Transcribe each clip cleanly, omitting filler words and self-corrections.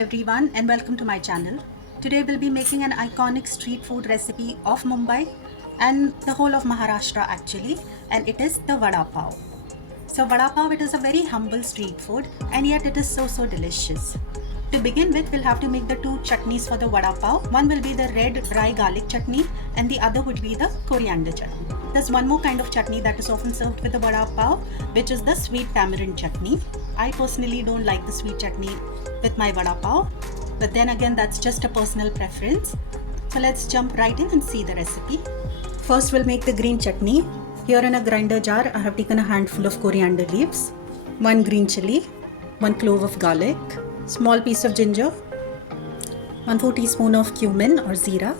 Everyone and welcome to my channel. Today we'll be making an iconic street food recipe of Mumbai and the whole of Maharashtra actually, and it is the vada pav. So vada pav, it is a very humble street food and yet it is so delicious. To begin with, we'll have to make the two chutneys for the vada pav. One will be the red dry garlic chutney and the other would be the coriander chutney. There's one more kind of chutney that is often served with the vada pav, which is the sweet tamarind chutney. I personally don't like the sweet chutney with my vada pav, but then again that's just a personal preference. So let's jump right in and see the recipe. First we'll make the green chutney. Here in a grinder jar I have taken a handful of coriander leaves, 1 green chilli, 1 clove of garlic, small piece of ginger, 1/4 teaspoon of cumin or zeera,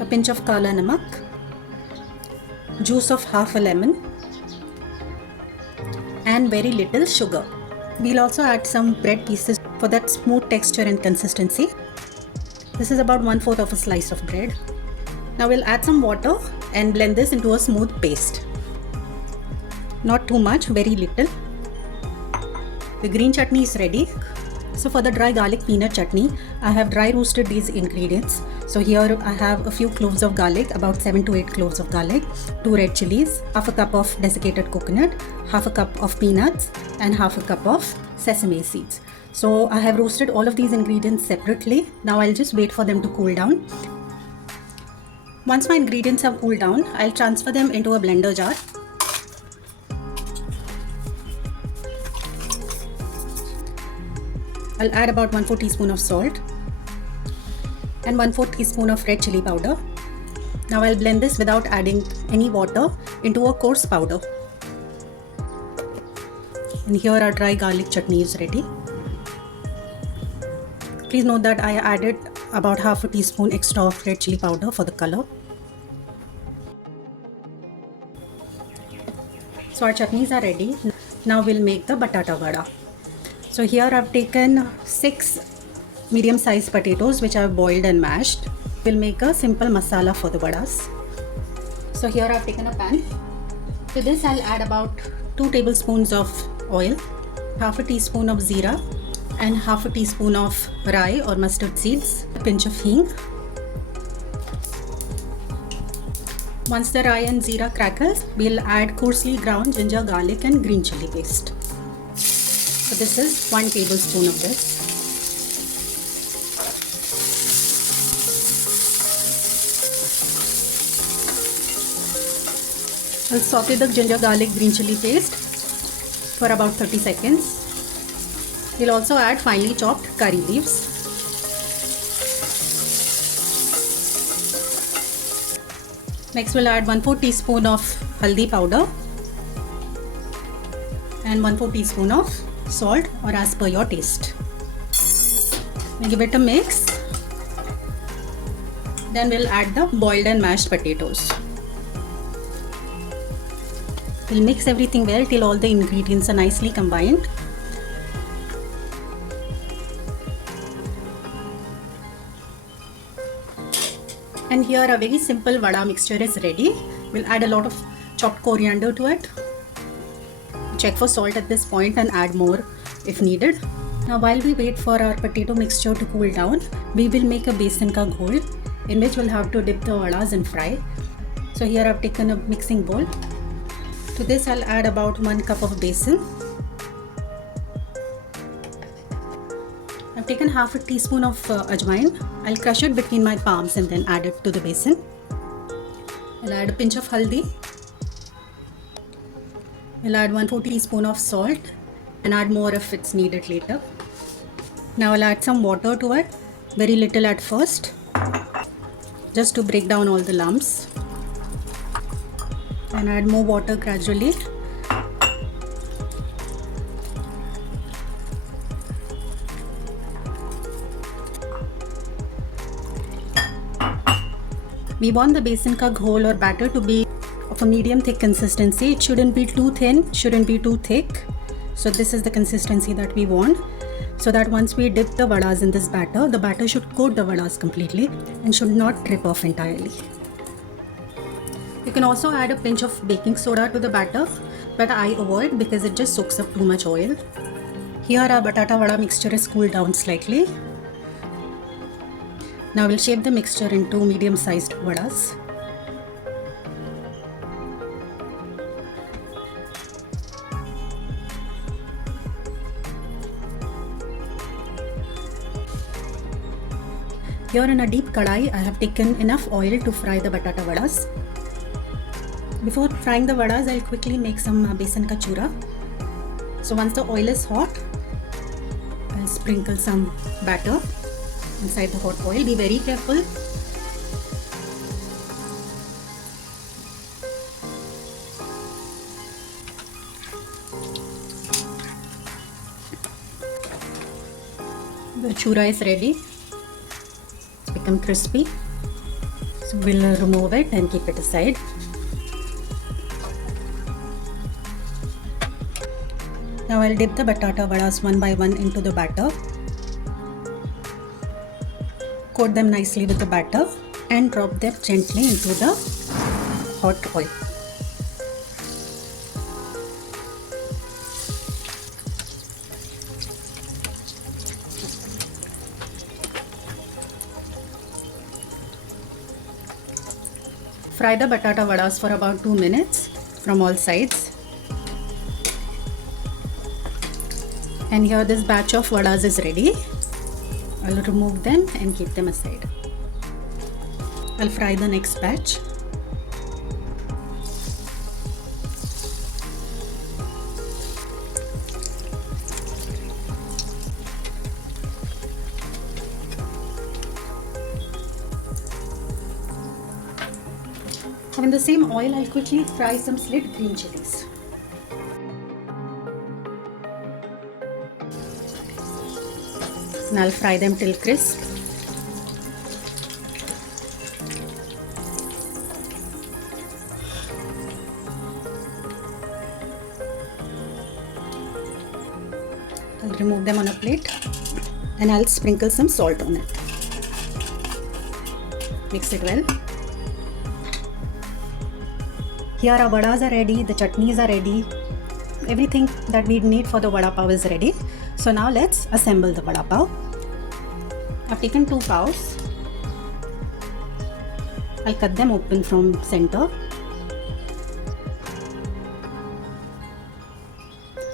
a pinch of kala namak, juice of half a lemon, and very little sugar. We'll also add some bread pieces for that smooth texture and consistency. This is about 1/4 of a slice of bread. Now we'll add some water and blend this into a smooth paste. Not too much, very little. The green chutney is ready. So for the dry garlic peanut chutney, I have dry roasted these ingredients. So here I have a few cloves of garlic, about 7 to 8 cloves of garlic, 2 red chilies, half a cup of desiccated coconut, half a cup of peanuts, and half a cup of sesame seeds. So I have roasted all of these ingredients separately. Now I'll just wait for them to cool down. Once my ingredients have cooled down, I'll transfer them into a blender jar. I'll add about 1/4 teaspoon of salt and 1/4 teaspoon of red chili powder. Now I'll blend this without adding any water into a coarse powder. And here our dry garlic chutney is ready. Please note that I added about 1/2 teaspoon extra of red chili powder for the color. So our chutneys are ready. Now we'll make the batata vada. So here I've taken 6 medium-sized potatoes which I've boiled and mashed. We'll make a simple masala for the vadas. So here I've taken a pan. To this I'll add about 2 tablespoons of oil, 1/2 teaspoon of zeera, and 1/2 teaspoon of rye or mustard seeds, a pinch of hing. Once the rye and zeera crackles, we'll add coarsely ground ginger, garlic, and green chili paste. So this is 1 tablespoon of this. I'll saute the ginger, garlic, green chili paste for about 30 seconds. We'll also add finely chopped curry leaves. Next we'll add 1/4 teaspoon of haldi powder and 1/4 teaspoon of salt or as per your taste. We'll give it a mix. Then we'll add the boiled and mashed potatoes. We'll mix everything well till all the ingredients are nicely combined. And here a very simple vada mixture is ready. We'll add a lot of chopped coriander to it. Check for salt at this point and add more if needed. Now while we wait for our potato mixture to cool down, we will make a besan ka ghol in which we'll have to dip the vadas and fry. So here I've taken a mixing bowl. To this I'll add about 1 cup of besan. I've taken 1/2 teaspoon of ajwain. I'll crush it between my palms and then add it to the besan. I'll add a pinch of haldi. I'll add 1/4 teaspoon of salt and add more if it's needed later. Now I'll add some water to it, very little at first, just to break down all the lumps, and add more water gradually. We want the besan ka ghol or batter to be of a medium thick consistency. It shouldn't be too thin, shouldn't be too thick. So this is the consistency that we want, so that once we dip the vadas in this batter, the batter should coat the vadas completely and should not drip off entirely. You can also add a pinch of baking soda to the batter, but I avoid because it just soaks up too much oil. Here our batata vada mixture is cooled down slightly. Now we'll shape the mixture into medium-sized vadas. Here in a deep kadai, I have taken enough oil to fry the batata vadas. Before frying the vadas, I'll quickly make some besan ka chura. So once the oil is hot, I'll sprinkle some batter inside the hot oil. Be very careful. The chura is ready. It's become crispy. So we'll remove it and keep it aside. Now I'll dip the batata vadas one by one into the batter. Coat them nicely with the batter and drop them gently into the hot oil. Fry the batata vadas for about 2 minutes from all sides. And here this batch of vadas is ready. I'll remove them and keep them aside. I'll fry the next batch. And in the same oil, I'll quickly fry some slit green chilies. And I'll fry them till crisp. I'll remove them on a plate and I'll sprinkle some salt on it. Mix it well. Here our vadas are ready, the chutneys are ready. Everything that we need for the vada pav is ready. So now let's assemble the vada pav. I've taken 2 pavs. I'll cut them open from center.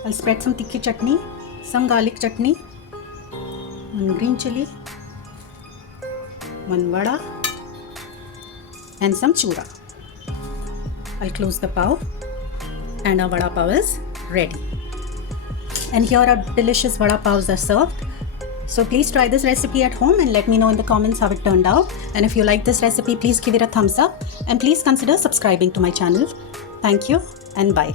I'll spread some tikki chutney, some garlic chutney, 1 green chili, 1 vada and some chura. I'll close the pav and our vada pav is ready. And here our delicious vada pavs are served. So please try this recipe at home and let me know in the comments how it turned out. And if you like this recipe, please give it a thumbs up and please consider subscribing to my channel. Thank you and bye.